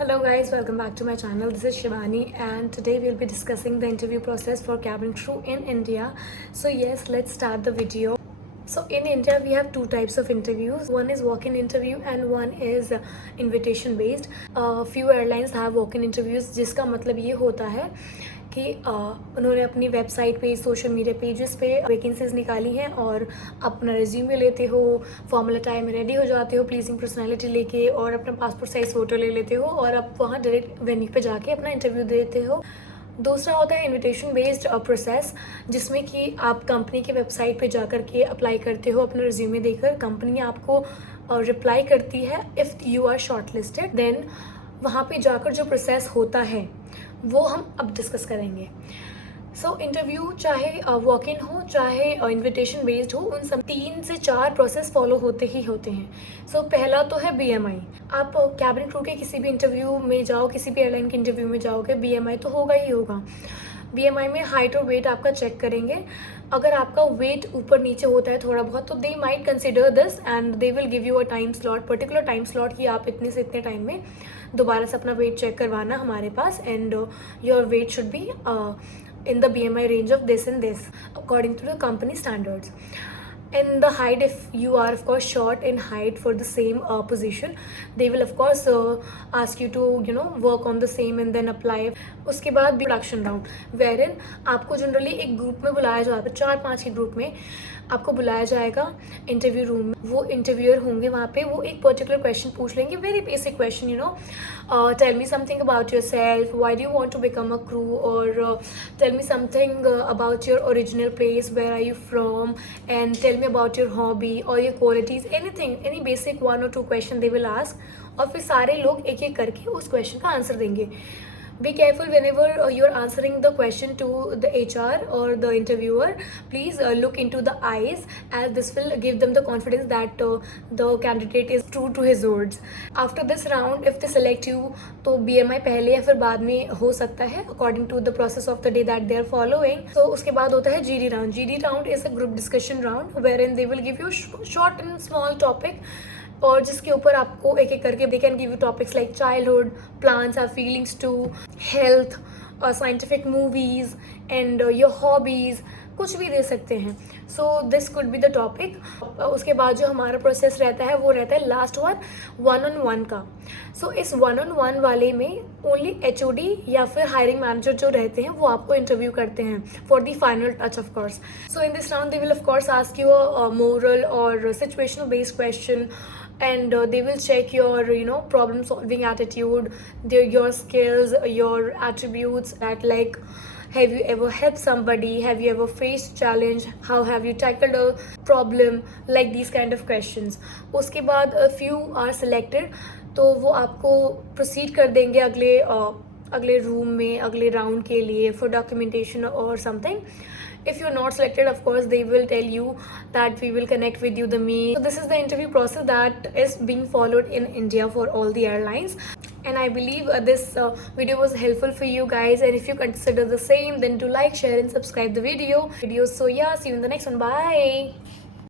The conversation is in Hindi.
Hello guys, welcome back to my channel. This is Shivani and today we'll be discussing the interview process for cabin crew in India. So yes, let's start the video. So in India we have two types of interviews. One is walk-in interview and one is invitation based. Few airlines have walk-in interviews जिसका मतलब ये होता है कि उन्होंने अपनी वेबसाइट पे सोशल मीडिया पेजेस पे वैकेंसीज निकाली हैं और अपना रिज्यूमे लेते हो, फॉर्मल टाइम में रेडी हो जाते हो प्लीजिंग पर्सनालिटी लेके और अपना पासपोर्ट साइज फ़ोटो ले लेते हो और आप वहाँ डायरेक्ट वेन्यू पे जाके अपना इंटरव्यू देते हो। दूसरा होता है इनविटेशन बेस्ड प्रोसेस जिसमें कि आप कंपनी की वेबसाइट पे जाकर के अप्लाई करते हो अपना रिज्यूमे देकर, कंपनी आपको रिप्लाई करती है if you are shortlisted. Then वहाँ पे जाकर जो प्रोसेस होता है वो हम अब डिस्कस करेंगे। सो इंटरव्यू चाहे वॉक इन हो चाहे इनविटेशन बेस्ड हो, उन सब 3 से 4 प्रोसेस फॉलो होते ही होते हैं। सो पहला तो है BMI। आप कैबिन क्रू के किसी भी इंटरव्यू में जाओ, किसी भी एयरलाइन के इंटरव्यू में जाओगे, BMI तो होगा ही होगा। BMI में हाइट और वेट आपका चेक करेंगे। अगर आपका वेट ऊपर नीचे होता है थोड़ा बहुत तो they might consider this and they will give you a time slot, particular time slot कि आप इतने से इतने टाइम में दोबारा से अपना वेट चेक करवाना हमारे पास and your weight should be in the BMI range of this and this according to the company standards. And the height, if you are of course short in height for the same position, they will of course ask you to work on the same and then apply. उसके बाद प्रोडक्शन राउंड wherein आपको जनरली एक ग्रुप में बुलाया जाता है, 4-5 के ग्रुप में आपको बुलाया जाएगा इंटरव्यू रूम में। वो इंटरव्यूअर होंगे वहाँ पे, वो एक पर्टिकुलर क्वेश्चन पूछ लेंगे, very basic question, tell me something about yourself, why do you want to become a crew, और tell me something about your original place, where are you from, and tell me about your hobby or your qualities, anything, any basic 1 or 2 question they will ask। और फिर सारे लोग एक एक करके उस क्वेश्चन का आंसर देंगे। Be careful whenever you're answering the question to the HR or the interviewer. Please look into the eyes as this will give them the confidence that the candidate is true to his words. After this round, if they select you, तो BMI पहले या फिर बाद में हो सकता है according to the process of the day that they are following. So उसके बाद होता है GD round. GD round is a group discussion round wherein they will give you short and small topic और जिसके ऊपर आपको एक एक करके they can give you topics like childhood, plans or feelings too, health, scientific movies and your hobbies, कुछ भी दे सकते हैं। So this could be the topic. उसके बाद जो हमारा प्रोसेस रहता है वो रहता है लास्ट वन ऑन वन का। सो इस 1-on-1 वाले में ओनली HOD या फिर हायरिंग मैनेजर जो रहते हैं वो आपको इंटरव्यू करते हैं for the final touch of course. So in this round they will of course ask you a moral और situational based question and they will check your problem solving attitude, your skills, your attributes, that like have you ever helped somebody, have you ever faced challenge, how have you tackled a problem, like these kind of questions। उसके बाद a few are selected तो वो आपको proceed कर देंगे अगले रूम में अगले राउंड के लिए for documentation or something। If you're not selected, of course they will tell you that we will connect with you the meet। So this is the interview process that is being followed in India for all the airlines, and I believe this video was helpful for you guys, and if you consider the same then do like, share and subscribe the video। So yeah, see you in the next one, bye।